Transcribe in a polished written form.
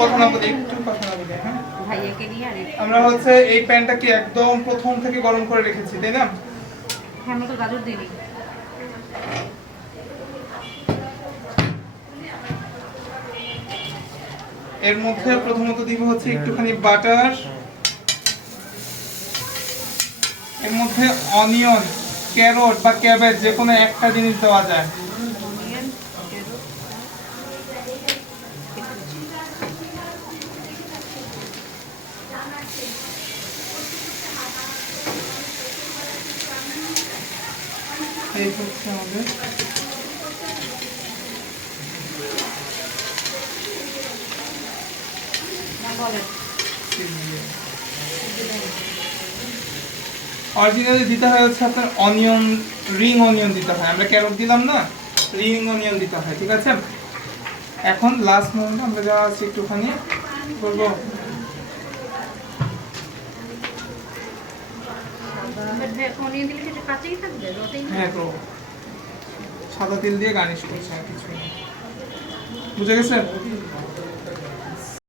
কথা না বলি, একটু কথা না বলি, হ্যাঁ ভাইয়াকে নিয়ে আর আমরা হচ্ছে এই প্যানটা কি একদম প্রথম থেকে গরম করে রেখেছি, তাই না? হ্যাঁ, আমরা তো গাজর দিইনি। এর মধ্যে প্রথমত দিব হচ্ছে একটুখানি বাটার, এর মধ্যে অনিয়ন, ক্যারট বা ক্যাবেজ যে কোনো একটা জিনিস দেওয়া যায়। অনিয়ন, ক্যারট, এই হচ্ছে আমাদের না বলেন। অরিজিনালি দিতে হয় হচ্ছে আপনার অনিয়ন, রিং অনিয়ন দিতে হয়, আমরা ক্যারট দিলাম না, রিং অনিয়ন দিতে হয়, ঠিক আছে? এখন লাস্ট মোমেন্টে আমরা যা আছে একটুখানি করবো অনিয়ন দিলে সেটা কাঁচাই থাকবে, রটেই না? হ্যাঁ, তো সাদা তেল দিয়ে গার্নিশ করছি আর কিছু না। বুঝে গেছে?